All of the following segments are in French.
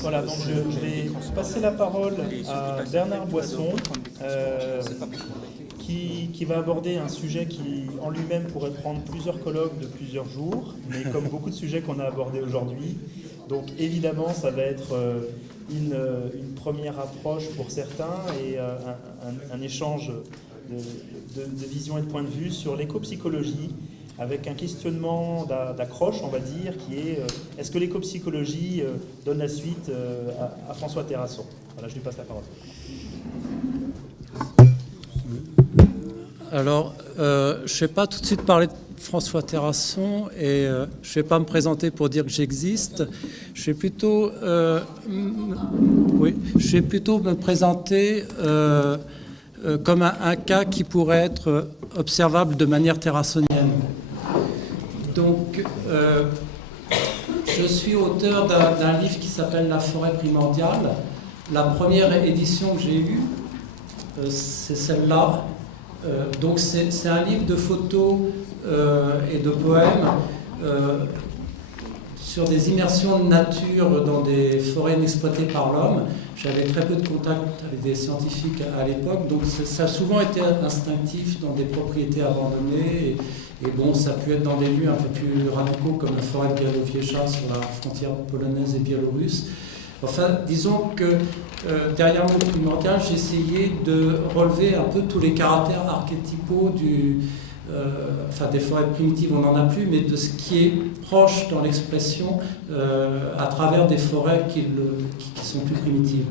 Voilà, donc je vais passer la parole à Bernard Boisson, qui va aborder un sujet qui en lui-même pourrait prendre plusieurs colloques de plusieurs jours, mais comme beaucoup de sujets qu'on a abordés aujourd'hui. Donc évidemment, ça va être une première approche pour certains et un échange de vision et de point de vue sur l'éco-psychologie, avec un questionnement d'accroche, on va dire, qui est est-ce que l'éco-psychologie donne la suite à François Terrasson? Voilà, je lui passe la parole. Alors, je ne vais pas tout de suite parler de François Terrasson et je ne vais pas me présenter pour dire que j'existe. Je vais plutôt me présenter comme un cas qui pourrait être observable de manière terrassonienne. Donc, je suis auteur d'un livre qui s'appelle La forêt primordiale. La première édition que j'ai eue, c'est celle-là. Donc, c'est un livre de photos et de poèmes sur des immersions de nature dans des forêts inexploitées par l'homme. J'avais très peu de contact avec des scientifiques à l'époque, donc ça a souvent été instinctif dans des propriétés abandonnées. Et bon, ça a pu être dans des lieux un peu plus radicaux comme la forêt de Białowieża sur la frontière polonaise et biélorusse. Enfin, disons que derrière mon primordial, j'ai essayé de relever un peu tous les caractères archétypaux des forêts primitives, on n'en a plus, mais de ce qui est proche dans l'expression à travers des forêts qui sont plus primitives.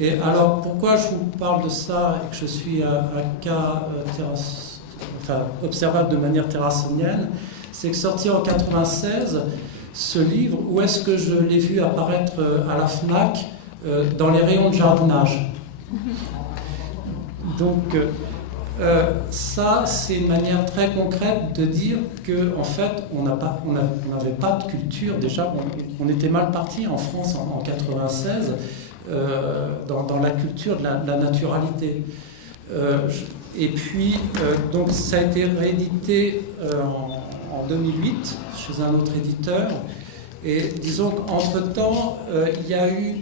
Et alors, pourquoi je vous parle de ça et que je suis un cas observable de manière terrassonienne, c'est que sorti en 1996, ce livre, où est-ce que je l'ai vu apparaître à la FNAC dans les rayons de jardinage. Donc, ça, c'est une manière très concrète de dire qu'en fait, on n'avait pas de culture. Déjà, on était mal parti en France en 1996 dans la culture de la naturalité. Et puis, donc, ça a été réédité en 2008 chez un autre éditeur. Et disons qu'entre-temps, il y a eu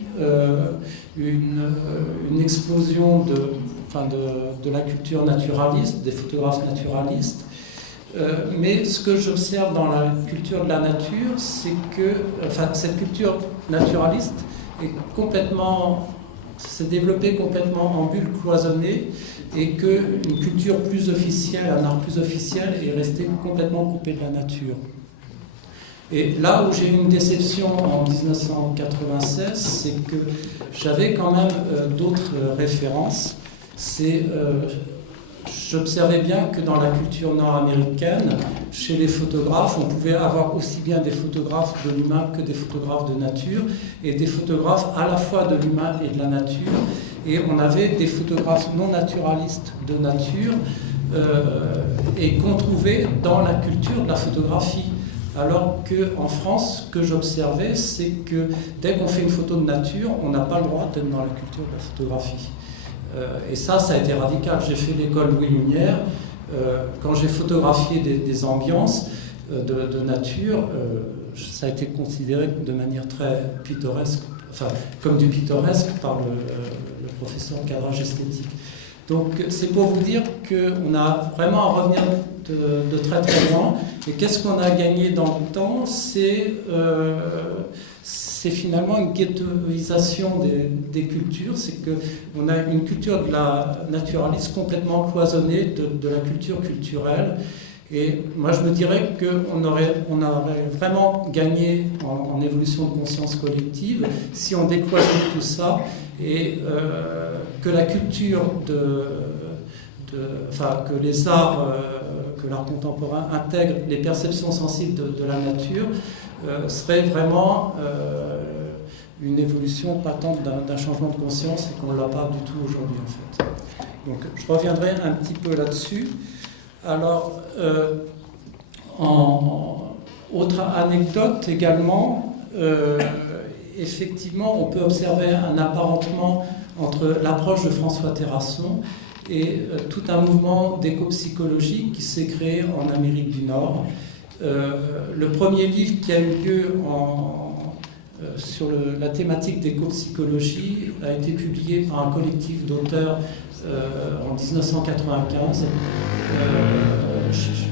une explosion de la culture naturaliste, des photographes naturalistes. Mais ce que j'observe dans la culture de la nature, c'est que cette culture naturaliste s'est développée complètement en bulle cloisonnée et qu'une culture plus officielle, un art plus officiel est resté complètement coupé de la nature. Et là où j'ai eu une déception en 1996, c'est que j'avais quand même d'autres références. J'observais bien que dans la culture nord-américaine, chez les photographes, on pouvait avoir aussi bien des photographes de l'humain que des photographes de nature, et des photographes à la fois de l'humain et de la nature. Et on avait des photographes non naturalistes de nature et qu'on trouvait dans la culture de la photographie. Alors qu'en France, ce que j'observais, c'est que dès qu'on fait une photo de nature, on n'a pas le droit d'être dans la culture de la photographie. Et ça a été radical. J'ai fait l'école Louis Lumière. Quand j'ai photographié des ambiances de nature, ça a été considéré de manière très pittoresque, comme du pittoresque par le professeur en cadrage esthétique. Donc c'est pour vous dire qu'on a vraiment à revenir de très très loin. Et qu'est-ce qu'on a gagné dans le temps? C'est finalement une ghettoisation des cultures. C'est qu'on a une culture de la naturaliste complètement cloisonnée de la culture culturelle. Et moi je me dirais qu'on aurait vraiment gagné en évolution de conscience collective si on décloisonnait tout ça et que la culture que les arts, que l'art contemporain intègre les perceptions sensibles de la nature serait vraiment une évolution patente d'un changement de conscience et qu'on ne l'a pas du tout aujourd'hui en fait. Donc je reviendrai un petit peu là-dessus. Alors, autre anecdote également, effectivement, on peut observer un apparentement entre l'approche de François Terrasson et tout un mouvement d'éco-psychologie qui s'est créé en Amérique du Nord. Le premier livre qui a eu lieu la thématique d'éco-psychologie a été publié par un collectif d'auteurs en 1995.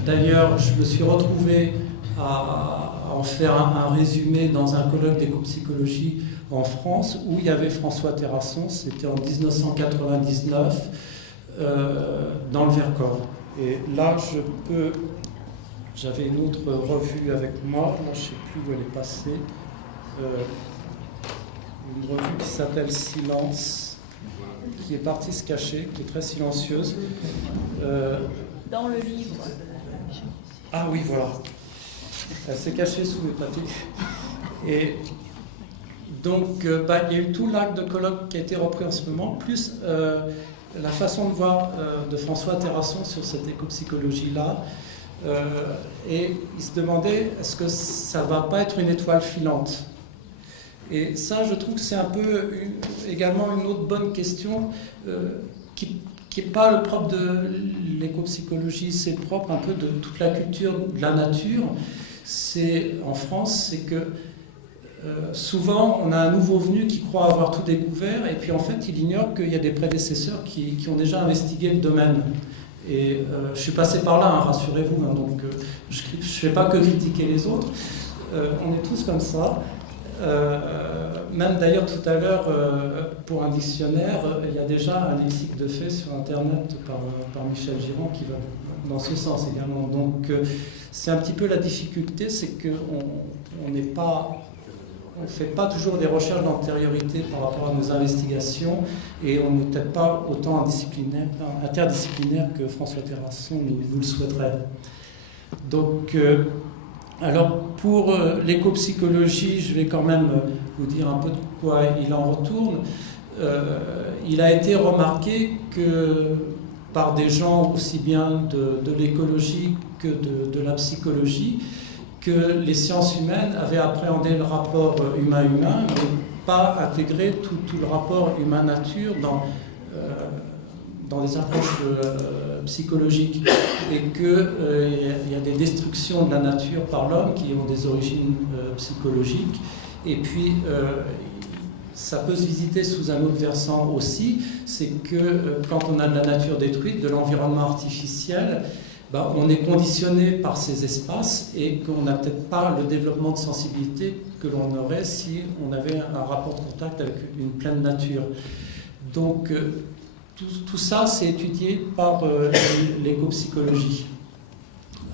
D'ailleurs, je me suis retrouvé à en faire un résumé dans un colloque d'éco-psychologie en France où il y avait François Terrasson, c'était en 1999, dans le Vercors. Et là, j'avais une autre revue avec moi, là je ne sais plus où elle est passée, une revue qui s'appelle Silence, qui est partie se cacher, qui est très silencieuse. Dans le livre. Ah oui, voilà. Elle s'est cachée sous les papiers. Et donc, il y a eu tout l'acte de colloque qui a été repris en ce moment, plus la façon de voir de François Terrasson sur cette éco-psychologie-là. Et il se demandait, est-ce que ça ne va pas être une étoile filante? Et ça, je trouve que c'est un peu également une autre bonne question qui n'est pas le propre de l'éco-psychologie, c'est le propre un peu de toute la culture de la nature. En France, c'est que souvent, on a un nouveau venu qui croit avoir tout découvert, et puis en fait, il ignore qu'il y a des prédécesseurs qui ont déjà investigué le domaine. Et je suis passé par là, hein, rassurez-vous, hein, donc je ne fais pas que critiquer les autres. On est tous comme ça. Même d'ailleurs tout à l'heure, pour un dictionnaire, il y a déjà un lexique de fait sur Internet par Michel Girand qui va dans ce sens également. Donc c'est un petit peu la difficulté, c'est qu'on n'est pas... On ne fait pas toujours des recherches d'antériorité par rapport à nos investigations et on n'est peut-être pas autant interdisciplinaire que François Terrasson nous le souhaiterait. Donc, alors pour l'éco-psychologie, je vais quand même vous dire un peu de quoi il en retourne. Il a été remarqué que par des gens aussi bien de l'écologie que de la psychologie, que les sciences humaines avaient appréhendé le rapport humain-humain, mais pas intégré tout le rapport humain-nature dans des approches psychologiques, et qu'il y a des destructions de la nature par l'homme qui ont des origines psychologiques, et puis ça peut se visiter sous un autre versant aussi, c'est que quand on a de la nature détruite, de l'environnement artificiel, on est conditionné par ces espaces et qu'on n'a peut-être pas le développement de sensibilité que l'on aurait si on avait un rapport de contact avec une pleine nature. Donc tout ça, c'est étudié par l'éco-psychologie.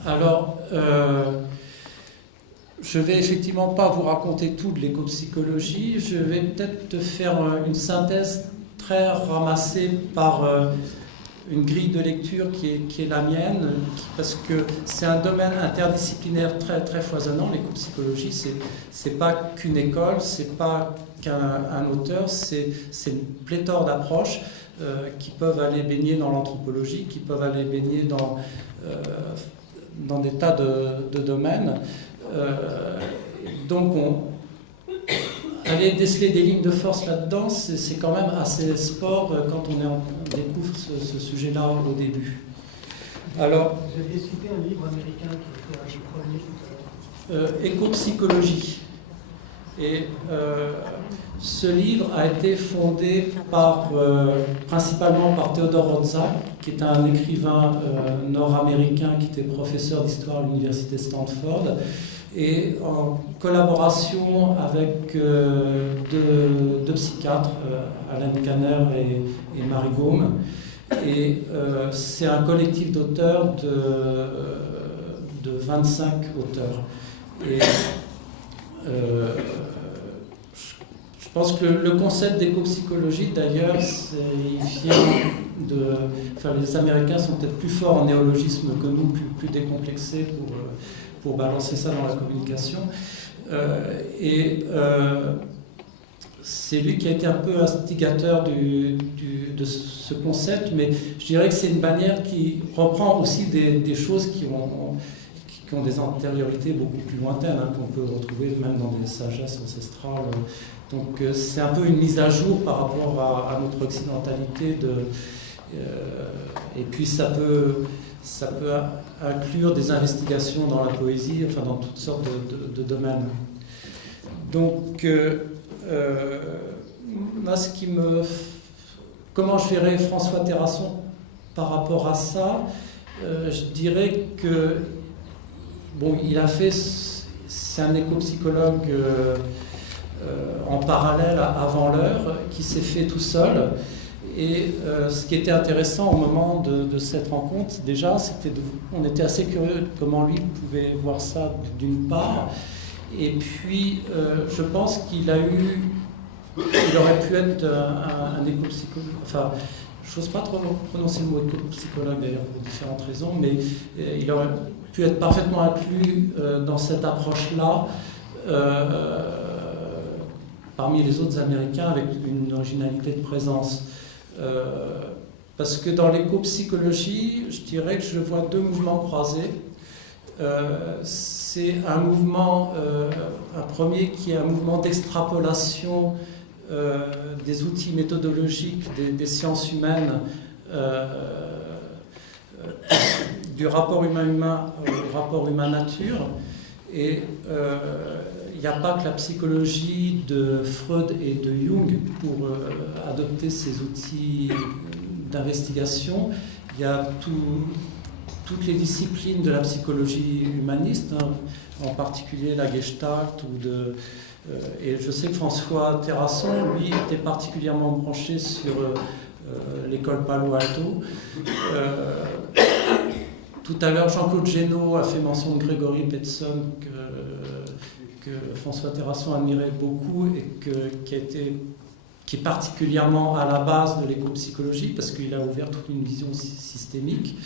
Alors, je ne vais effectivement pas vous raconter tout de l'éco-psychologie, je vais peut-être te faire une synthèse très ramassée par... une grille de lecture qui est la mienne, parce que c'est un domaine interdisciplinaire très, très foisonnant. L'éco-psychologie, c'est pas qu'une école, c'est pas qu'un auteur, c'est une pléthore d'approches qui peuvent aller baigner dans l'anthropologie, qui peuvent aller baigner dans des tas de domaines. Donc aller déceler des lignes de force là-dedans, c'est quand même assez sport quand on découvre ce sujet-là au début. Alors, vous aviez cité un livre américain qui était un des premiers tout à l'heure. Éco-psychologie. Et ce livre a été fondé principalement par Theodore Roszak, qui est un écrivain nord-américain qui était professeur d'histoire à l'université Stanford, et en collaboration avec deux psychiatres, Alan Kanner et Marie Gaume. Et c'est un collectif d'auteurs de 25 auteurs. Et je pense que le concept d'éco-psychologie, d'ailleurs, il vient les Américains sont peut-être plus forts en néologisme que nous, plus décomplexés pour balancer ça dans la communication. C'est lui qui a été un peu instigateur de ce concept, mais je dirais que c'est une bannière qui reprend aussi des choses qui ont des antériorités beaucoup plus lointaines, hein, qu'on peut retrouver même dans des sagesses ancestrales. Donc c'est un peu une mise à jour par rapport à notre occidentalité. Et puis ça peut inclure des investigations dans la poésie, enfin dans toutes sortes de domaines. Donc, moi, comment je verrais François Terrasson par rapport à ça, je dirais que, bon, c'est un éco-psychologue en parallèle avant l'heure, qui s'est fait tout seul. Et ce qui était intéressant au moment de cette rencontre, déjà, on était assez curieux de comment lui pouvait voir ça d'une part. Et puis, je pense qu'il aurait pu être un éco-psychologue. Enfin, je n'ose pas trop prononcer le mot éco-psychologue d'ailleurs pour différentes raisons, mais il aurait pu être parfaitement inclus dans cette approche-là. Parmi les autres Américains avec une originalité de présence. Parce que dans l'éco-psychologie, je dirais que je vois deux mouvements croisés. C'est un mouvement, un premier qui est un mouvement d'extrapolation des outils méthodologiques des sciences humaines, du rapport humain-humain au rapport humain-nature. Et il n'y a pas que la psychologie de Freud et de Jung pour adopter ces outils d'investigation. Il y a toutes les disciplines de la psychologie humaniste, hein, en particulier la Gestalt. Et je sais que François Terrasson, lui, était particulièrement branché sur l'école Palo Alto. Tout à l'heure, Jean-Claude Génaud a fait mention de Gregory Bateson, que François Terrasson admirait beaucoup et qui est particulièrement à la base de l'éco-psychologie parce qu'il a ouvert toute une vision systémique.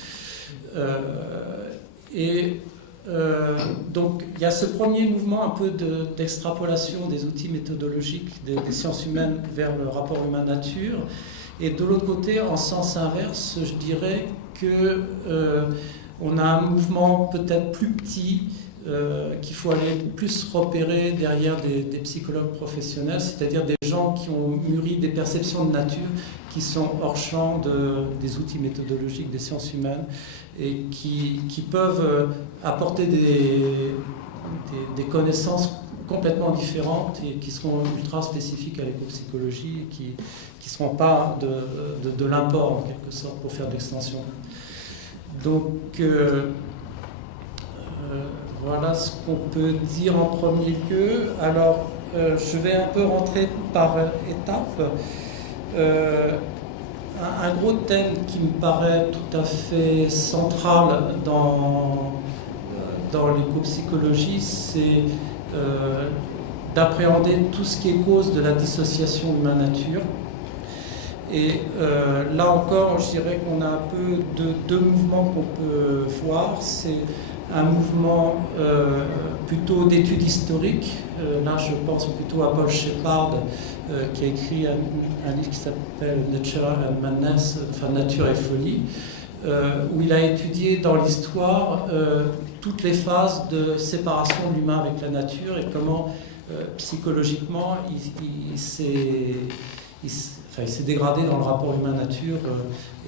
Donc il y a ce premier mouvement un peu d'extrapolation des outils méthodologiques des sciences humaines vers le rapport humain-nature. Et de l'autre côté, en sens inverse, je dirais que on a un mouvement peut-être plus petit, qu'il faut aller plus repérer derrière des psychologues professionnels, c'est-à-dire des gens qui ont mûri des perceptions de nature qui sont hors champ des outils méthodologiques des sciences humaines et qui peuvent apporter des connaissances complètement différentes et qui seront ultra spécifiques à l'éco-psychologie et qui ne seront pas de l'import en quelque sorte pour faire de l'extension. Donc voilà ce qu'on peut dire en premier lieu. Alors, je vais un peu rentrer par étapes. Un gros thème qui me paraît tout à fait central dans l'éco-psychologie, c'est d'appréhender tout ce qui est cause de la dissociation humain-nature. Et là encore, je dirais qu'on a un peu deux mouvements qu'on peut voir. C'est un mouvement plutôt d'études historiques. Là, je pense plutôt à Paul Shepard, qui a écrit un livre qui s'appelle Nature and Madness, enfin Nature et folie, où il a étudié dans l'histoire toutes les phases de séparation de l'humain avec la nature et comment psychologiquement il s'est dégradé dans le rapport humain-nature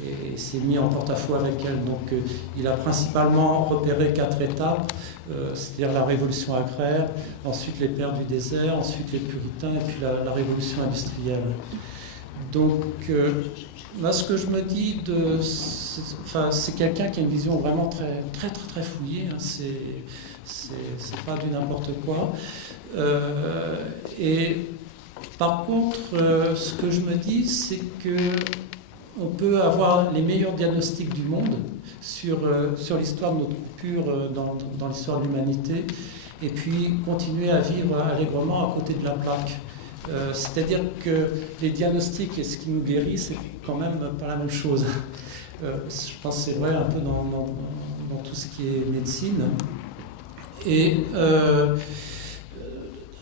et s'est mis en porte-à-faux avec elle. Donc il a principalement repéré 4 étapes, c'est-à-dire la révolution agraire, ensuite les pères du désert, ensuite les puritains et puis la révolution industrielle. Donc là, ce que je me dis, c'est quelqu'un qui a une vision vraiment très, très, très, très fouillée, hein, c'est pas du n'importe quoi. Et par contre, ce que je me dis, c'est qu'on peut avoir les meilleurs diagnostics du monde sur l'histoire de notre culture, dans l'histoire de l'humanité, et puis continuer à vivre allègrement à côté de la plaque. C'est-à-dire que les diagnostics et ce qui nous guérit, c'est quand même pas la même chose. Je pense que c'est vrai un peu dans tout ce qui est médecine. Et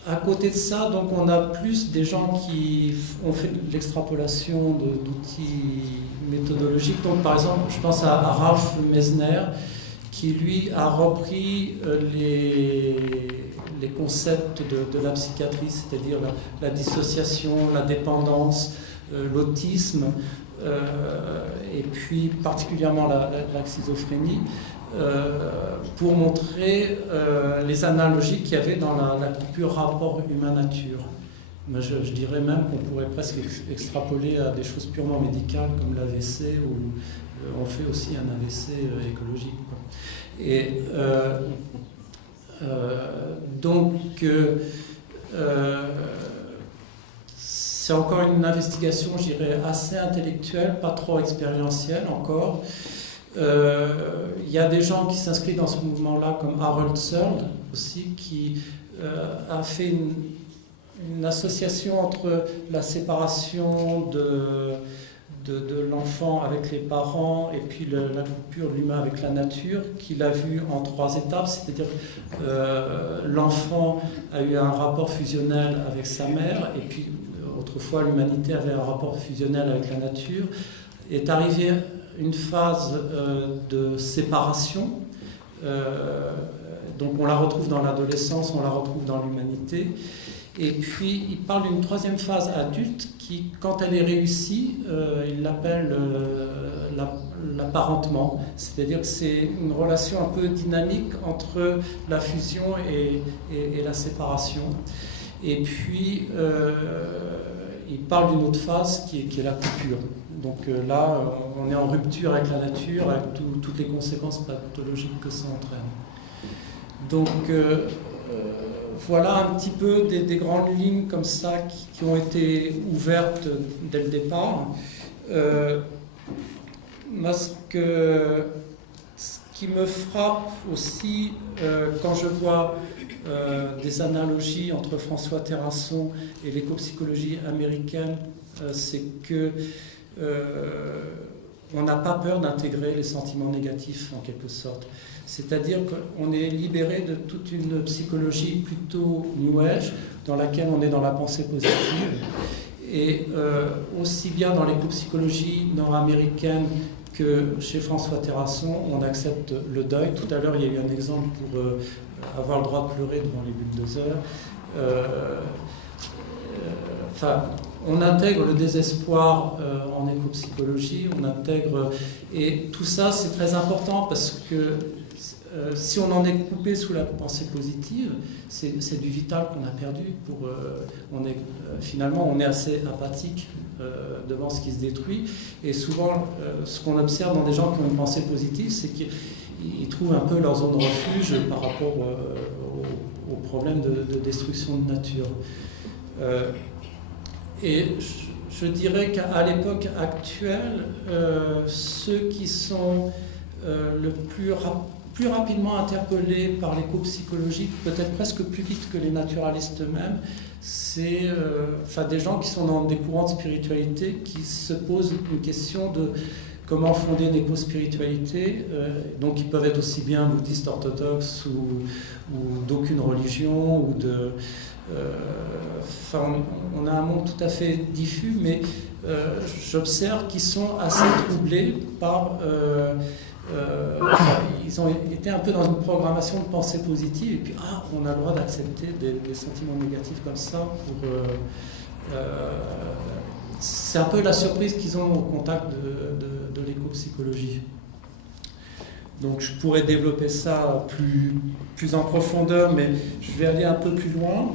à côté de ça, donc, on a plus des gens qui ont fait de l'extrapolation d'outils méthodologiques. Donc, par exemple, je pense à Ralph Mesner, qui lui a repris les concepts de la psychiatrie, c'est-à-dire la dissociation, la dépendance, l'autisme, et puis particulièrement la schizophrénie, pour montrer les analogies qu'il y avait dans la coupure rapport humain-nature. Mais je dirais même qu'on pourrait presque extrapoler à des choses purement médicales comme l'AVC, où on fait aussi un AVC écologique, quoi. Et donc, c'est encore une investigation, je dirais, assez intellectuelle, pas trop expérientielle encore. Il y a des gens qui s'inscrivent dans ce mouvement-là, comme Harold Searle aussi, qui a fait une association entre la séparation de l'enfant avec les parents et puis la coupure de l'humain avec la nature, qu'il a vu en 3 étapes, c'est-à-dire l'enfant a eu un rapport fusionnel avec sa mère, et puis autrefois l'humanité avait un rapport fusionnel avec la nature. Est arrivée une phase de séparation, donc on la retrouve dans l'adolescence, on la retrouve dans l'humanité. Et puis, il parle d'une 3e phase adulte qui, quand elle est réussie, il l'appelle l'apparentement. C'est-à-dire que c'est une relation un peu dynamique entre la fusion et la séparation. Et puis, il parle d'une autre phase qui est la coupure. Donc là, on est en rupture avec la nature, avec toutes les conséquences pathologiques que ça entraîne. Donc, voilà un petit peu des grandes lignes comme ça qui ont été ouvertes dès le départ. Moi, ce qui me frappe aussi quand je vois des analogies entre François Terrasson et l'écopsychologie américaine, c'est que on n'a pas peur d'intégrer les sentiments négatifs en quelque sorte. C'est-à-dire qu'on est libéré de toute une psychologie plutôt New Age, dans laquelle on est dans la pensée positive. Et aussi bien dans l'écopsychologie nord-américaine que chez François Terrasson, on accepte le deuil. Tout à l'heure, il y a eu un exemple pour avoir le droit de pleurer devant les bulldozers. On intègre le désespoir en écopsychologie, on intègre... Et tout ça, c'est très important parce que si on en est coupé sous la pensée positive, c'est du vital qu'on a perdu. Finalement, on est assez apathique devant ce qui se détruit. Et souvent, ce qu'on observe dans des gens qui ont une pensée positive, c'est qu'ils trouvent un peu leur zone de refuge par rapport aux problèmes de destruction de nature. Et je dirais qu'à l'époque actuelle, ceux qui sont le plus rapidement interpellés par l'écopsychologie, peut-être presque plus vite que les naturalistes eux-mêmes, c'est des gens qui sont dans des courants de spiritualité qui se posent une question de comment fonder une éco-spiritualité. Donc ils peuvent être aussi bien bouddhistes orthodoxes ou d'aucune religion ou de... on a un monde tout à fait diffus, mais j'observe qu'ils sont assez troublés par... ils ont été un peu dans une programmation de pensée positive, et puis on a le droit d'accepter des sentiments négatifs comme ça. C'est un peu la surprise qu'ils ont au contact de l'écopsychologie. Donc je pourrais développer ça plus en profondeur, mais je vais aller un peu plus loin.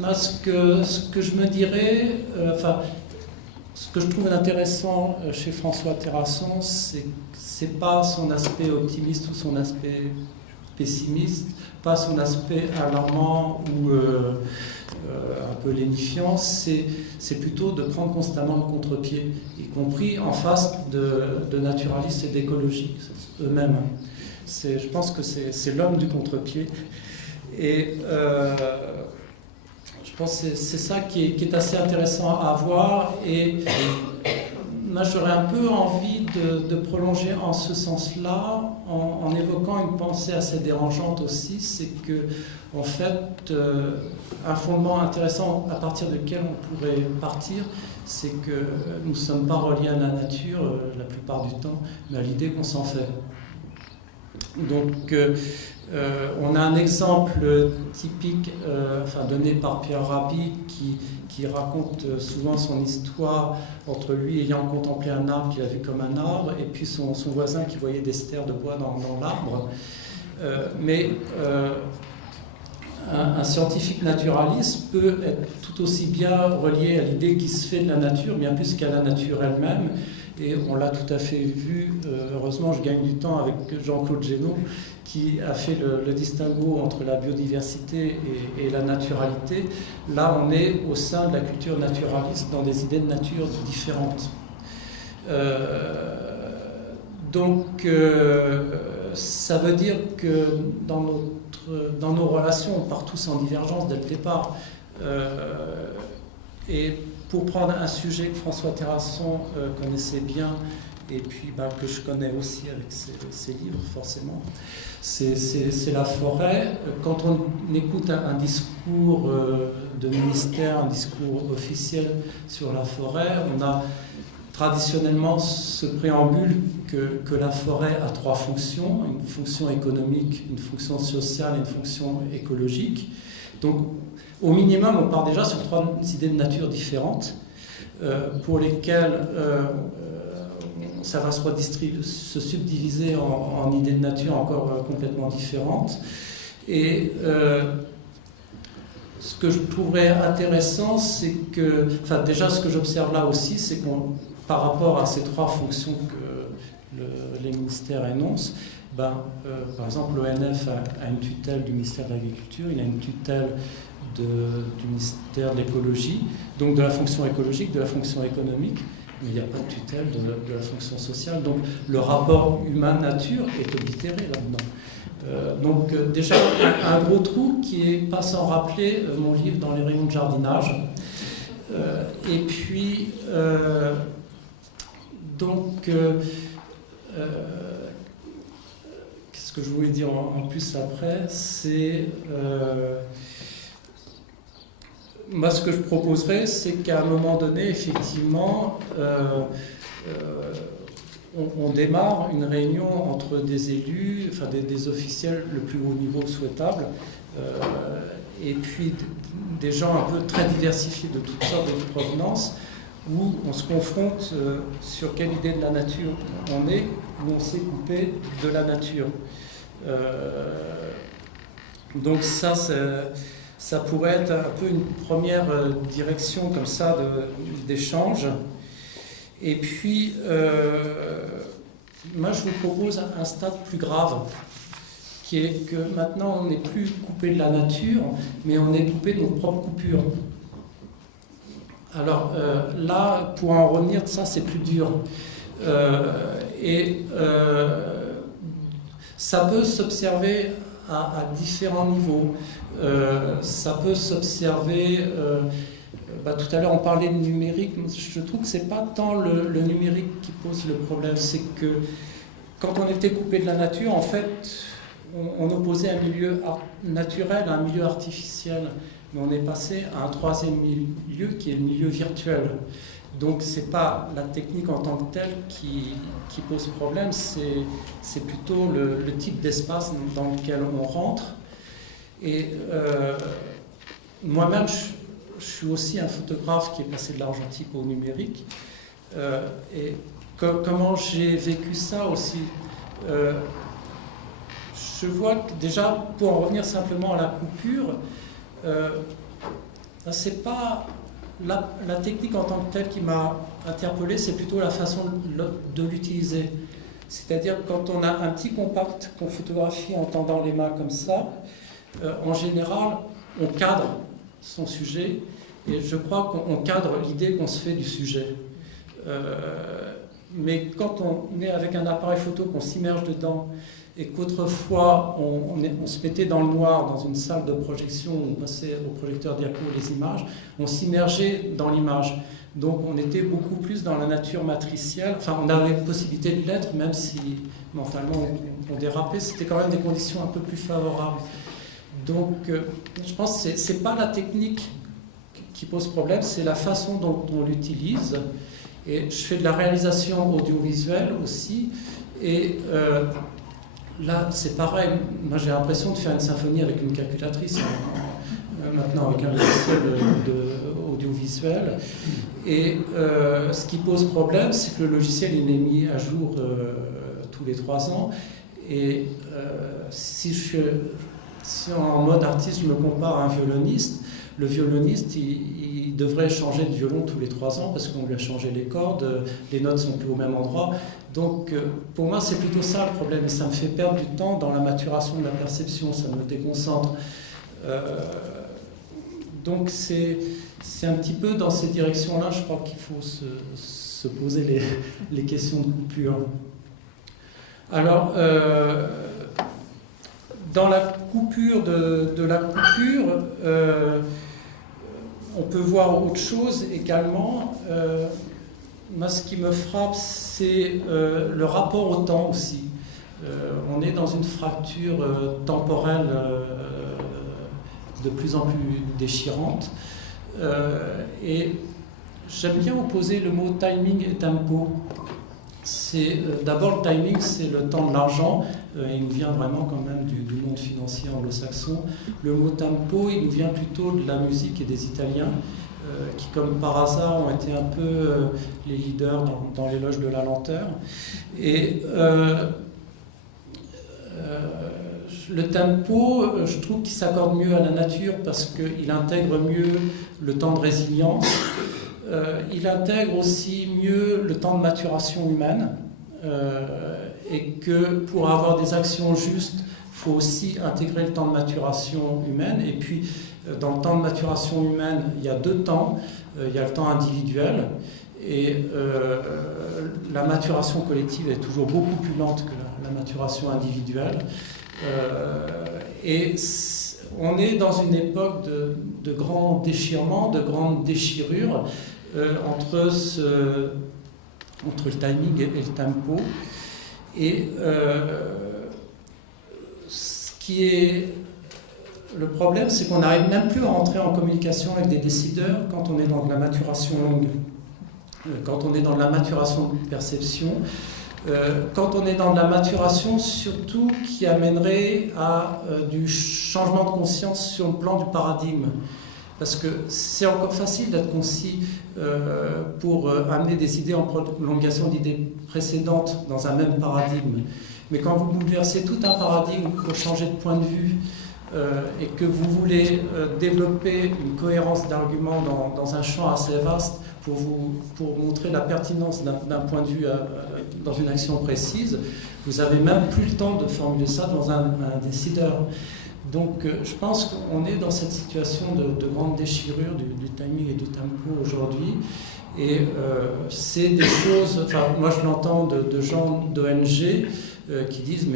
Là, ce que je me dirais, ce que je trouve intéressant chez François Terrasson, c'est pas son aspect optimiste ou son aspect pessimiste, pas son aspect alarmant ou un peu lénifiant, c'est plutôt de prendre constamment le contre-pied, y compris en face de naturalistes et d'écologistes eux-mêmes. Je pense que c'est l'homme du contre-pied. Et je pense que c'est ça qui est assez intéressant à voir. Et moi, j'aurais un peu envie de prolonger en ce sens-là, en évoquant une pensée assez dérangeante aussi, c'est que, en fait, un fondement intéressant à partir duquel on pourrait partir, c'est que nous ne sommes pas reliés à la nature la plupart du temps, mais à l'idée qu'on s'en fait. Donc, On a un exemple typique donné par Pierre Rabhi qui raconte souvent son histoire entre lui ayant contemplé un arbre qu'il a vu comme un arbre et puis son voisin qui voyait des stères de bois dans l'arbre. Un scientifique naturaliste peut être tout aussi bien relié à l'idée qui se fait de la nature, bien plus qu'à la nature elle-même. Et on l'a tout à fait vu, heureusement je gagne du temps avec Jean-Claude Génaud, qui a fait le distinguo entre la biodiversité et la naturalité. Là, on est au sein de la culture naturaliste dans des idées de nature différentes. Ça veut dire que dans nos relations, on part tous en divergence dès le départ. Et pour prendre un sujet que François Terrasson connaissait bien, et puis que je connais aussi avec ses livres, forcément, c'est la forêt. Quand on écoute un discours de ministère, un discours officiel sur la forêt, on a traditionnellement ce préambule que la forêt a 3 fonctions, une fonction économique, une fonction sociale et une fonction écologique. Donc, au minimum, on part déjà sur 3 idées de nature différentes pour lesquelles ça va se subdiviser en idées de nature encore complètement différentes. Et ce que je trouverais intéressant, c'est que, déjà ce que j'observe là aussi, c'est qu'on, par rapport à ces 3 fonctions que les ministères énoncent, par exemple, l'ONF a une tutelle du ministère de l'Agriculture, il a une tutelle du ministère de l'Écologie, donc de la fonction écologique, de la fonction économique, mais il n'y a pas de tutelle de la fonction sociale. Donc le rapport humain-nature est oblitéré là-dedans. Déjà, un gros trou qui est pas sans rappeler mon livre Dans les rayons de jardinage. Et puis, qu'est-ce que je voulais dire en plus après, c'est... moi, ce que je proposerais, c'est qu'à un moment donné, effectivement, on démarre une réunion entre des élus, des officiels le plus haut niveau souhaitable, et puis des gens un peu très diversifiés de toutes sortes de provenances, où on se confronte sur quelle idée de la nature on est, où on s'est coupé de la nature. Donc ça pourrait être un peu une première direction comme ça d'échange. Et puis, moi je vous propose un stade plus grave, qui est que maintenant on n'est plus coupé de la nature, mais on est coupé de nos propres coupures. Alors là, pour en revenir de ça, c'est plus dur. Ça peut s'observer à différents niveaux. Ça peut s'observer... tout à l'heure, on parlait de numérique. Je trouve que ce n'est pas tant le numérique qui pose le problème. C'est que quand on était coupé de la nature, en fait, on opposait un milieu naturel à un milieu artificiel. Mais on est passé à un 3e milieu qui est le milieu virtuel. Donc ce n'est pas la technique en tant que telle qui pose problème, c'est plutôt le type d'espace dans lequel on rentre. Et moi-même, je suis aussi un photographe qui est passé de l'argentique au numérique. Et comment j'ai vécu ça aussi, je vois que déjà, pour en revenir simplement à la coupure, c'est pas la technique en tant que telle qui m'a interpellé, c'est plutôt la façon de l'utiliser. C'est-à-dire quand on a un petit compact qu'on photographie en tendant les mains comme ça, en général, on cadre son sujet, et je crois qu'on cadre l'idée qu'on se fait du sujet. Mais quand on est avec un appareil photo, qu'on s'immerge dedans, et qu'autrefois on se mettait dans le noir dans une salle de projection, on passait au projecteur diapo les images, on s'immergeait dans l'image. Donc on était beaucoup plus dans la nature matricielle, enfin on avait possibilité de l'être, même si mentalement on dérapait, c'était quand même des conditions un peu plus favorables. Donc je pense que c'est pas la technique qui pose problème, c'est la façon dont on l'utilise. Et je fais de la réalisation audiovisuelle aussi, et là, c'est pareil. Moi, j'ai l'impression de faire une symphonie avec une calculatrice, maintenant avec un logiciel audiovisuel. Et ce qui pose problème, c'est que le logiciel il est mis à jour tous les 3 ans. Et si en mode artiste, je me compare à un violoniste, le violoniste, il devrait changer de violon tous les 3 ans parce qu'on lui a changé les cordes, les notes sont plus au même endroit. Donc pour moi, c'est plutôt ça le problème. Et ça me fait perdre du temps dans la maturation de la perception, ça me déconcentre. Donc c'est un petit peu dans ces directions-là, je crois qu'il faut se poser les questions de coupure. Alors, dans la coupure de la coupure, on peut voir autre chose également. Moi, ce qui me frappe, c'est le rapport au temps aussi. On est dans une fracture temporelle de plus en plus déchirante. Et j'aime bien opposer le mot timing et tempo. D'abord, le timing, c'est le temps de l'argent. Il nous vient vraiment quand même du monde financier anglo-saxon. Le mot tempo, il nous vient plutôt de la musique et des Italiens, qui, comme par hasard, ont été un peu les leaders dans l'éloge de la lenteur. Et le tempo, je trouve qu'il s'accorde mieux à la nature parce qu'il intègre mieux le temps de résilience. Il intègre aussi mieux le temps de maturation humaine et que pour avoir des actions justes, il faut aussi intégrer le temps de maturation humaine. Et puis, dans le temps de maturation humaine, il y a 2 temps. Il y a le temps individuel et la maturation collective est toujours beaucoup plus lente que la maturation individuelle. Et on est dans une époque de grands déchirements, de grandes déchirures entre le timing et le tempo. Et ce qui est le problème, c'est qu'on n'arrive même plus à entrer en communication avec des décideurs quand on est dans de la maturation longue, quand on est dans de la maturation de perception, quand on est dans de la maturation surtout qui amènerait à du changement de conscience sur le plan du paradigme. Parce que c'est encore facile d'être concis pour amener des idées en prolongation d'idées précédentes dans un même paradigme. Mais quand vous bouleversez tout un paradigme pour changer de point de vue et que vous voulez développer une cohérence d'arguments dans un champ assez vaste pour montrer la pertinence d'un point de vue dans une action précise, vous n'avez même plus le temps de formuler ça dans un décideur. Donc je pense qu'on est dans cette situation de grande déchirure du timing et du tempo aujourd'hui. Et c'est des choses, enfin moi je l'entends de gens d'ONG qui disent,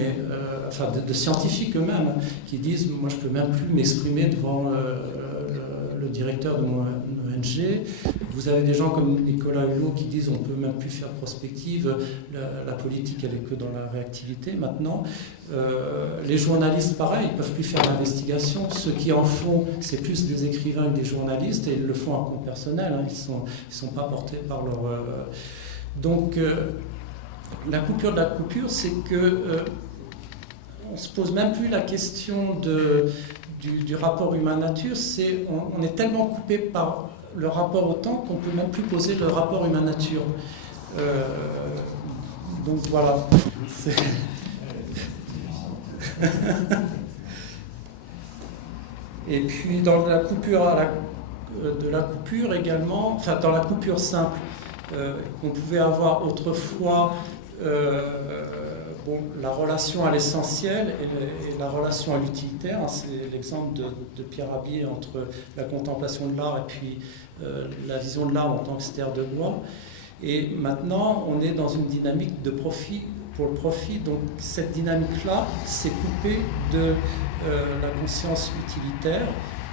enfin de scientifiques eux-mêmes, qui disent, moi je ne peux même plus m'exprimer devant le directeur de mon ONG. Vous avez des gens comme Nicolas Hulot qui disent on ne peut même plus faire prospective, la politique elle est que dans la réactivité maintenant. Les journalistes pareil, ils ne peuvent plus faire d'investigation. Ceux qui en font, c'est plus des écrivains que des journalistes et ils le font à compte personnel, hein. Ils sont pas portés par leur... Donc la coupure de la coupure, c'est que on ne se pose même plus la question du rapport humain-nature, on est tellement coupé par le rapport au temps qu'on ne peut même plus poser le rapport humain-nature. Donc voilà. Et puis dans la coupure de la coupure également, enfin dans la coupure simple, qu'on pouvait avoir autrefois la relation à l'essentiel et la relation à l'utilitaire, hein, c'est l'exemple de Pierre Rabhi entre la contemplation de l'art et puis la vision de l'art en tant que stère de loi. Et maintenant, on est dans une dynamique de profit pour le profit. Donc cette dynamique-là s'est coupée de la conscience utilitaire,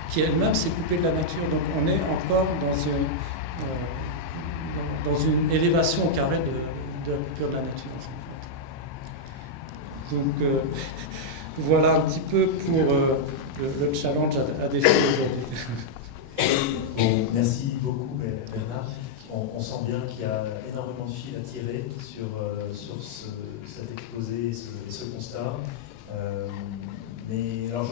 qui elle-même s'est coupée de la nature. Donc on est encore dans une élévation au carré de la coupure de la nature. En fait. Donc voilà un petit peu pour le challenge à défier aujourd'hui. Merci beaucoup Bernard. on sent bien qu'il y a énormément de fils à tirer sur cet exposé et ce constat. Mais alors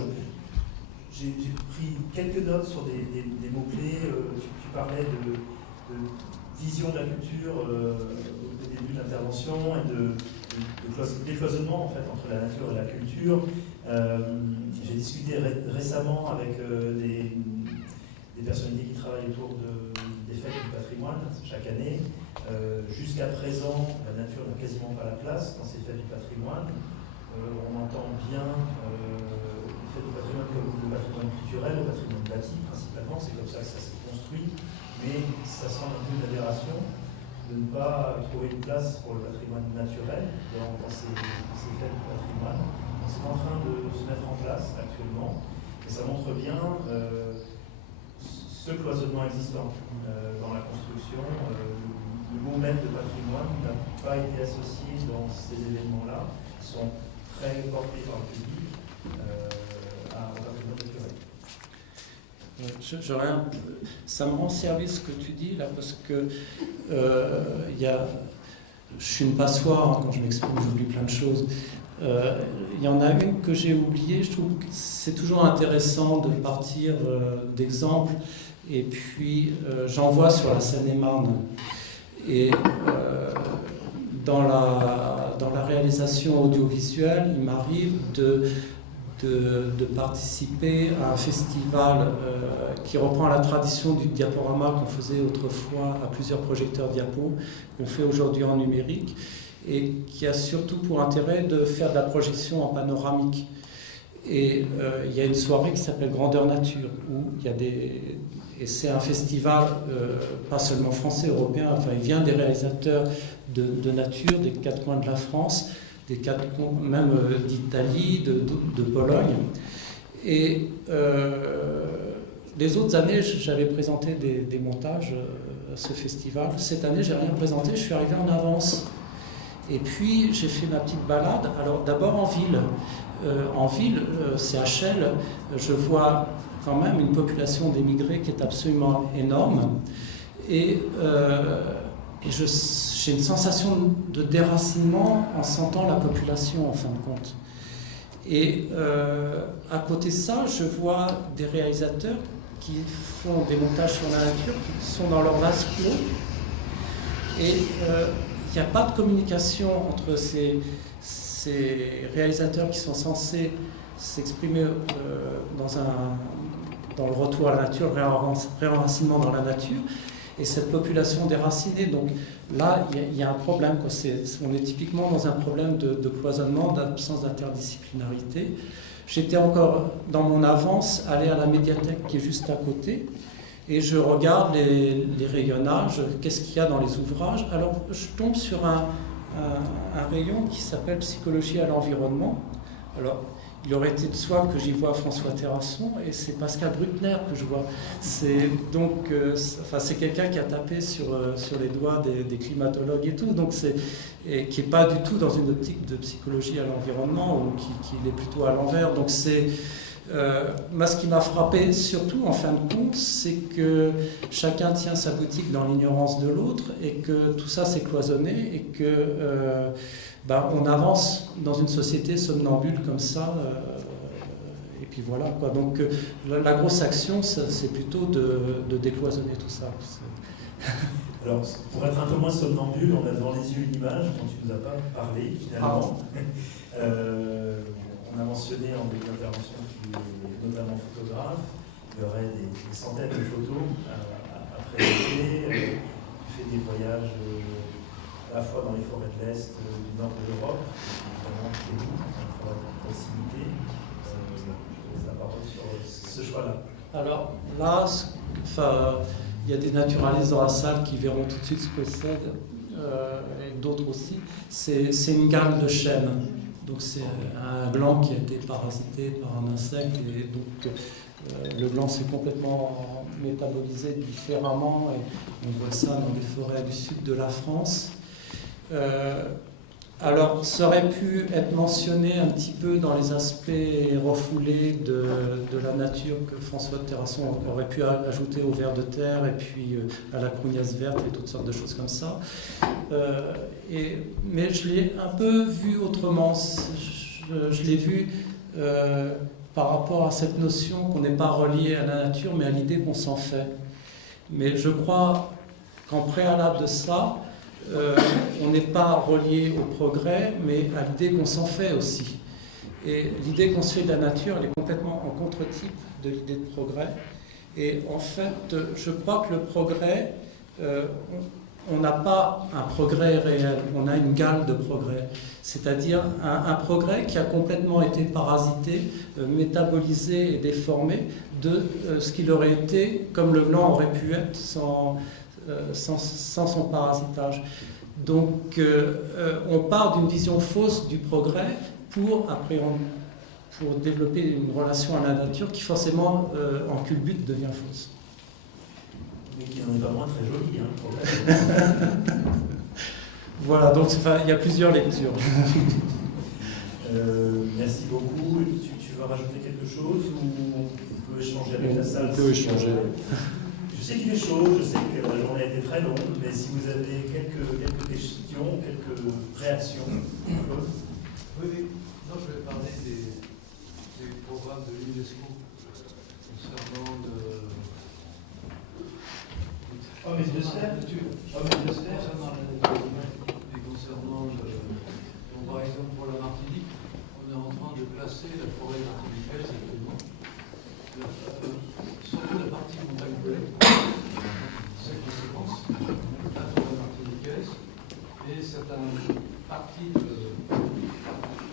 j'ai pris quelques notes sur des mots-clés. Tu parlais de vision de la culture au début de l'intervention et de décloisonnement en fait, entre la nature et la culture. J'ai discuté récemment avec des personnalités qui travaillent autour des fêtes du patrimoine chaque année. Jusqu'à présent, la nature n'a quasiment pas la place dans ces fêtes du patrimoine. On entend bien les fêtes du patrimoine comme le patrimoine culturel, le patrimoine bâti principalement, c'est comme ça que ça s'est construit, mais ça semble un peu une aberration de ne pas trouver une place pour le patrimoine naturel dans ces fêtes du patrimoine. C'est en train de se mettre en place actuellement, et ça montre bien ce cloisonnement existant dans la construction. Le mot même de patrimoine n'a pas été associé dans ces événements-là, qui sont très portés par le public au patrimoine naturel. Ça me rend service ce que tu dis là, parce que je suis une passoire, hein, quand je m'exprime, j'oublie plein de choses. Il y en a une que j'ai oubliée. Je trouve que c'est toujours intéressant de partir d'exemples, et puis j'en vois sur la Seine-et-Marne. Et dans la réalisation audiovisuelle, il m'arrive de participer à un festival qui reprend la tradition du diaporama qu'on faisait autrefois à plusieurs projecteurs diapo, qu'on fait aujourd'hui en numérique, et qui a surtout pour intérêt de faire de la projection en panoramique. Et il y a une soirée qui s'appelle Grandeur Nature, où il y a et c'est un festival pas seulement français, européen, enfin il vient des réalisateurs de nature des quatre coins de la France, même d'Italie, de Pologne. Et les autres années, j'avais présenté des montages à ce festival. Cette année, j'ai rien présenté, je suis arrivé en avance. Et puis, j'ai fait ma petite balade. Alors, d'abord en ville. CHL, je vois quand même une population d'émigrés qui est absolument énorme. Et j'ai une sensation de déracinement en sentant la population, en fin de compte. Et à côté de ça, je vois des réalisateurs qui font des montages sur la nature, qui sont dans leur vase clos. Et il n'y a pas de communication entre ces réalisateurs qui sont censés s'exprimer dans le retour à la nature, réenracinement dans la nature, et cette population déracinée. Donc là, il y a un problème. On est typiquement dans un problème de cloisonnement, d'absence d'interdisciplinarité. J'étais encore, dans mon avance, allé à la médiathèque qui est juste à côté, et je regarde les rayonnages, qu'est-ce qu'il y a dans les ouvrages. Alors, je tombe sur un rayon qui s'appelle Psychologie à l'environnement. Alors, il aurait été de soi que j'y vois François Terrasson, et c'est Pascal Bruckner que je vois. C'est quelqu'un qui a tapé sur les doigts des climatologues et tout, donc et qui n'est pas du tout dans une optique de psychologie à l'environnement, ou qui est plutôt à l'envers. Donc moi, ce qui m'a frappé surtout, en fin de compte, c'est que chacun tient sa boutique dans l'ignorance de l'autre, et que tout ça s'est cloisonné, et que on avance dans une société somnambule comme ça, et puis voilà, quoi. Donc la grosse action, c'est plutôt de décloisonner tout ça. Alors, pour être un peu moins somnambule, on a devant les yeux une image dont tu ne nous as pas parlé, finalement. On a mentionné en début d'intervention qu'il est notamment photographe. Il y aurait des centaines de photos à présenter. Tu fais des voyages à la fois dans les forêts de l'Est, du nord de l'Europe, notamment chez vous, dans les forêts de proximité. Je laisse la parole sur ce choix-là. Alors là, il y a des naturalistes dans la salle qui verront tout de suite ce que c'est, et d'autres aussi. C'est une gale de chêne. Donc c'est un gland qui a été parasité par un insecte, et donc le gland s'est complètement métabolisé différemment, et on voit ça dans les forêts du sud de la France. Alors, ça aurait pu être mentionné un petit peu dans les aspects refoulés de la nature que François de Terrasson aurait pu ajouter au ver de terre et puis à la crognasse verte et toutes sortes de choses comme ça. Mais je l'ai un peu vu autrement. Je l'ai vu par rapport à cette notion qu'on n'est pas relié à la nature, mais à l'idée qu'on s'en fait. Mais je crois qu'en préalable de ça, on n'est pas relié au progrès, mais à l'idée qu'on s'en fait aussi. Et l'idée qu'on se fait de la nature, elle est complètement en contre-type de l'idée de progrès. Et en fait, je crois que le progrès, on n'a pas un progrès réel, on a une gale de progrès. C'est-à-dire un progrès qui a complètement été parasité, métabolisé et déformé de ce qu'il aurait été, comme le blanc aurait pu être sans son parasitage. Donc on part d'une vision fausse du progrès pour développer une relation à la nature qui forcément en culbute devient fausse. Mais qui n'en est pas moins très joli, hein, le progrès. Voilà, donc il y a plusieurs lectures. Merci beaucoup. Tu veux rajouter quelque chose ou on peut échanger avec la salle? On peut échanger. Je sais qu'il est chaud, je sais que la journée a été très longue, mais si vous avez quelques questions, quelques réactions. Oui. Non, je vais parler des programmes de l'UNESCO concernant Hommes et biosphère. Concernant la nature et concernant, par exemple, pour la Martinique, on est en train de classer la forêt martiniquaise actuellement. Surtout la partie montagne pelée, c'est conséquence, la forêt martiniquaise, et certaines parties de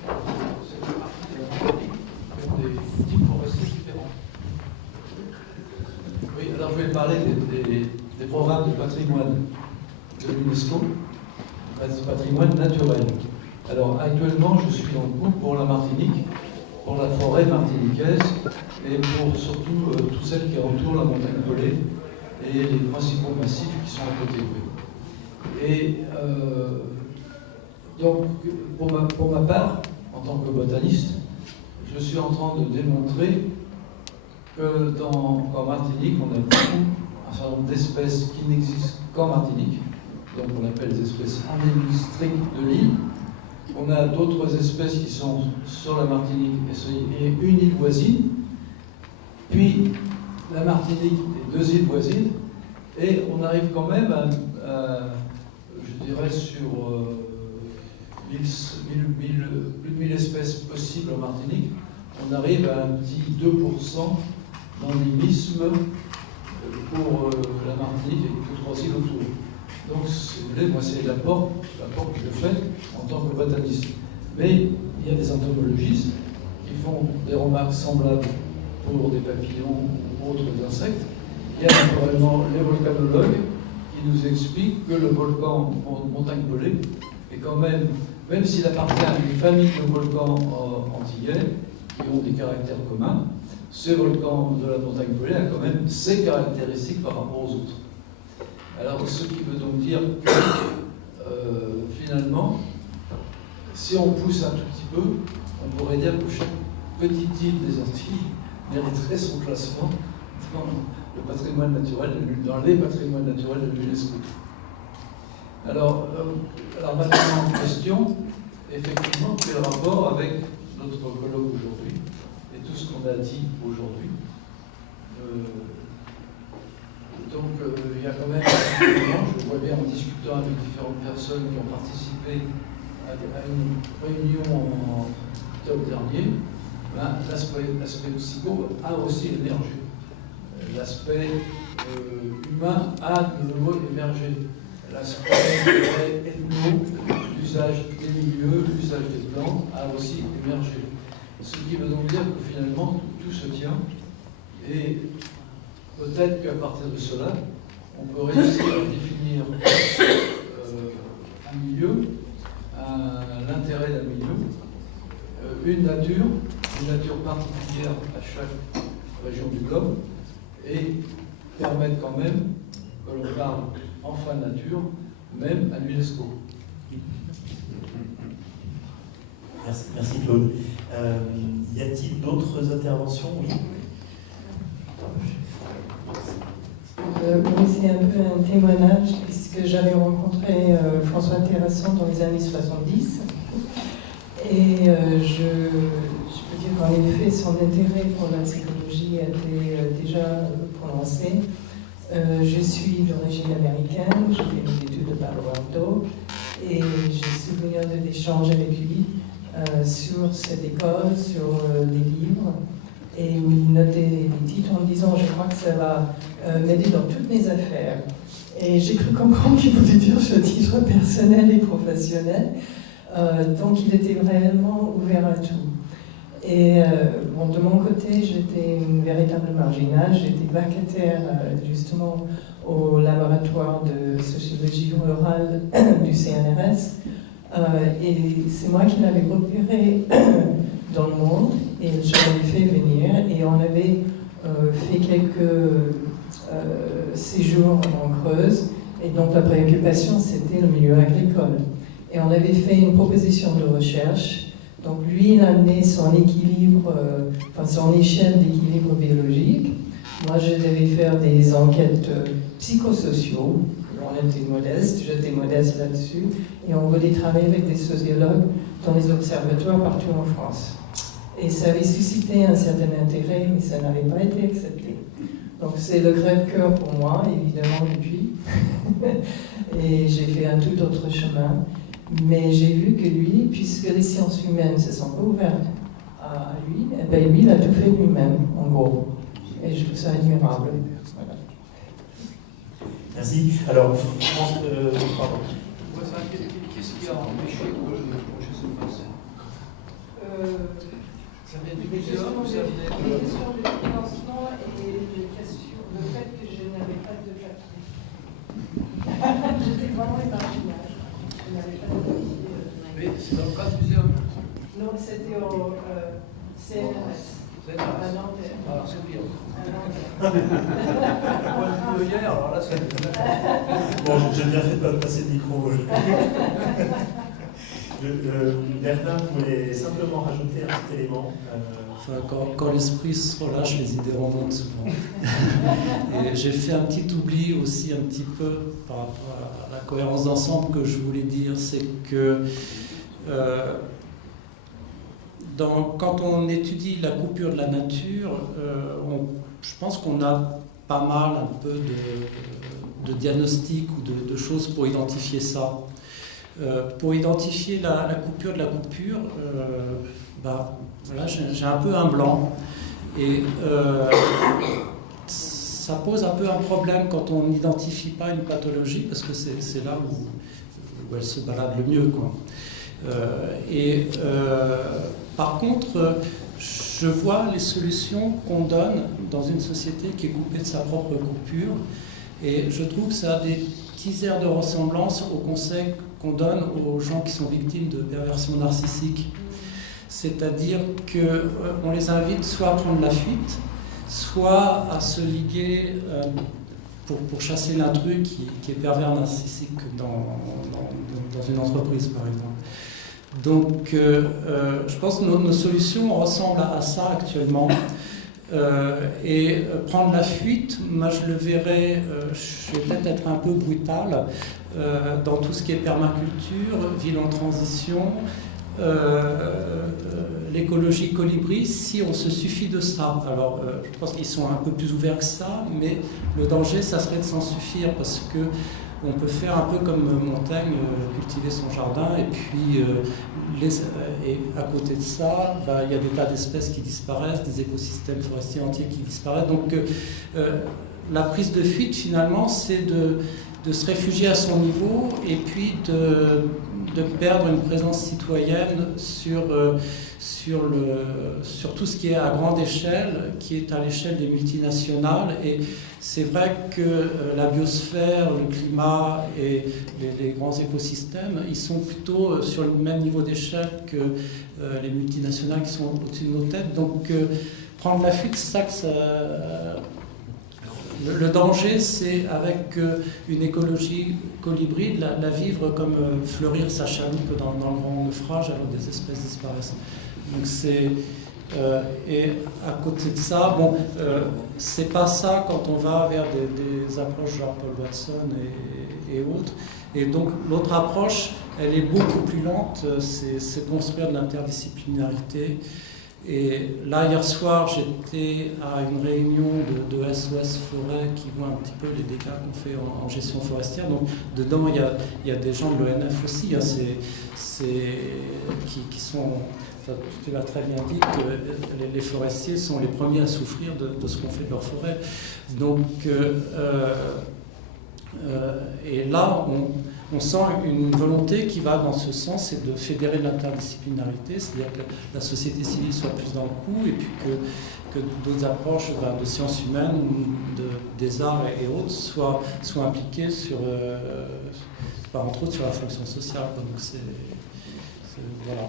la Martinique qui ont des types forestiers différents. Oui, alors je vais parler des programmes de patrimoine de l'UNESCO, patrimoine naturel. Alors actuellement, je suis en cours pour la Martinique, pour la forêt martiniquaise et pour surtout toutes celles qui entourent la montagne pelée et les principaux massifs qui sont à côté d'eux. Et donc, pour ma part, en tant que botaniste, je suis en train de démontrer que en Martinique, on a un certain nombre d'espèces qui n'existent qu'en Martinique, donc on appelle les espèces endémiques strictes de l'île. On a d'autres espèces qui sont sur la Martinique et une île voisine, puis la Martinique et deux îles voisines, et on arrive quand même à je dirais, sur plus de 1000 espèces possibles en Martinique, on arrive à un petit 2% d'endémisme pour la Martinique et les trois îles autour. Donc, si vous voulez, moi, c'est l'apport que je fais en tant que botaniste. Mais il y a des entomologistes qui font des remarques semblables pour des papillons ou autres insectes. Il y a naturellement les volcanologues qui nous expliquent que le volcan Montagne Pelée est quand même s'il appartient à une famille de volcans antillais qui ont des caractères communs, ce volcan de la Montagne Pelée a quand même ses caractéristiques par rapport aux autres. Alors, ce qui veut donc dire que, finalement, si on pousse un tout petit peu, on pourrait dire que chaque petite île des Antilles mériterait son classement dans le patrimoine naturel, dans les patrimoines naturels de l'UNESCO. Alors maintenant, question, effectivement, quel rapport avec notre colloque aujourd'hui et tout ce qu'on a dit aujourd'hui. Donc, il y a quand même, je vois bien en discutant avec différentes personnes qui ont participé à une réunion en octobre dernier, l'aspect psycho a aussi émergé. L'aspect humain a de nouveau émergé. L'aspect ethno, l'usage des milieux, l'usage des plantes a aussi émergé. Ce qui veut donc dire que finalement tout se tient et peut-être qu'à partir de cela, on peut réussir à définir un milieu, l'intérêt d'un milieu, une nature particulière à chaque région du globe, et permettre quand même que l'on parle enfin nature, même à l'UNESCO. Merci Claude. Y a-t-il d'autres interventions? Oui. Oui, c'est un peu un témoignage, puisque j'avais rencontré François Terrasson dans les années 70. Et je peux dire qu'en effet, son intérêt pour la psychologie a été déjà prononcé. Je suis d'origine américaine, j'ai fait mes études de Palo Alto, et j'ai souvenir d'échanges avec lui sur cette école, sur les livres, et où il notait les titres en disant « je crois que ça va m'aider dans toutes mes affaires ». Et j'ai cru comprendre qu'il voulait dire sur titre personnel et professionnel. Donc il était réellement ouvert à tout. Et bon, de mon côté, j'étais une véritable marginale. J'étais vacataire justement au laboratoire de sociologie rurale du CNRS. Et c'est moi qui l'avais repéré dans le monde et je l'avais fait venir. Et on avait fait quelques séjours en Creuse. Et donc la préoccupation, c'était le milieu agricole. Et on avait fait une proposition de recherche. Donc lui, il a amené son équilibre, son échelle d'équilibre biologique. Moi, je devais faire des enquêtes psychosociaux. On était modeste, j'étais modeste là-dessus. Et on voulait travailler avec des sociologues dans les observatoires partout en France. Et ça avait suscité un certain intérêt, mais ça n'avait pas été accepté. Donc c'est le crève-cœur pour moi, évidemment, depuis. Et j'ai fait un tout autre chemin. Mais j'ai vu que lui, puisque les sciences humaines se sont pas ouvertes à lui, eh bien lui, il a tout fait lui-même, en gros. Et je trouve ça admirable. Voilà. Merci. Alors, pardon. Qu'est-ce qui a empêché que le projet se fasse? Ça vient du plusieurs, vous aviez... Les questions de financement et le fait que je n'avais pas de papier. J'étais vraiment marginale. Je n'avais pas de papier. Mais c'est dans le cas du muséum? Non, c'était au CNRS. C'est à Nanterre. Alors c'est bien. À Nanterre. Hier, alors là c'est... Bon, j'ai bien fait de pas passer le micro. Bernard voulait simplement rajouter un petit élément. Quand l'esprit se relâche, les idées remontent souvent. Et j'ai fait un petit oubli aussi un petit peu par rapport à la cohérence d'ensemble que je voulais dire, c'est que quand on étudie la coupure de la nature, je pense qu'on a pas mal un peu de diagnostics ou de choses pour identifier ça. Pour identifier la coupure de la coupure, voilà, j'ai un peu un blanc. Et ça pose un peu un problème quand on n'identifie pas une pathologie, parce que c'est là où elle se balade le mieux, quoi. Par contre, je vois les solutions qu'on donne dans une société qui est coupée de sa propre coupure, et je trouve que ça a des petits airs de ressemblance aux conseils qu'on donne aux gens qui sont victimes de perversion narcissique. C'est-à-dire qu'on les invite soit à prendre la fuite, soit à se liguer pour chasser l'intrus qui est pervers narcissique dans une entreprise, par exemple. Donc, je pense que nos solutions ressemblent à ça actuellement. Et prendre la fuite, moi je le verrais, je vais peut-être être un peu brutal, dans tout ce qui est permaculture, ville en transition, l'écologie colibri, si on se suffit de ça. Alors, je pense qu'ils sont un peu plus ouverts que ça, mais le danger, ça serait de s'en suffire, parce que on peut faire un peu comme Montaigne, cultiver son jardin, et puis et à côté de ça, il y a des tas d'espèces qui disparaissent, des écosystèmes forestiers entiers qui disparaissent. Donc la prise de fuite, finalement, c'est de se réfugier à son niveau, et puis de perdre une présence citoyenne sur tout ce qui est à grande échelle, qui est à l'échelle des multinationales. Et c'est vrai que la biosphère, le climat et les grands écosystèmes, ils sont plutôt sur le même niveau d'échelle que les multinationales qui sont au-dessus de nos têtes. Donc prendre la fuite, c'est ça que ça... Le danger, c'est avec une écologie colibri, la vivre comme fleurir sa chaloupe dans le grand naufrage alors que des espèces disparaissent. Donc et à côté de ça, bon, c'est pas ça quand on va vers des approches genre Paul Watson et autres. Et donc l'autre approche, elle est beaucoup plus lente, c'est construire de l'interdisciplinarité. Et là, hier soir, j'étais à une réunion de SOS Forêt qui voit un petit peu les dégâts qu'on fait en gestion forestière. Donc, dedans, il y a des gens de l'ONF aussi, hein, qui sont... Enfin, tu l'as très bien dit que les forestiers sont les premiers à souffrir de ce qu'on fait de leur forêt. Donc, et là, on sent une volonté qui va dans ce sens, c'est de fédérer l'interdisciplinarité, c'est-à-dire que la société civile soit plus dans le coup, et puis que d'autres approches de sciences humaines, des arts et autres soient impliquées sur, entre autres sur la fonction sociale. Donc voilà.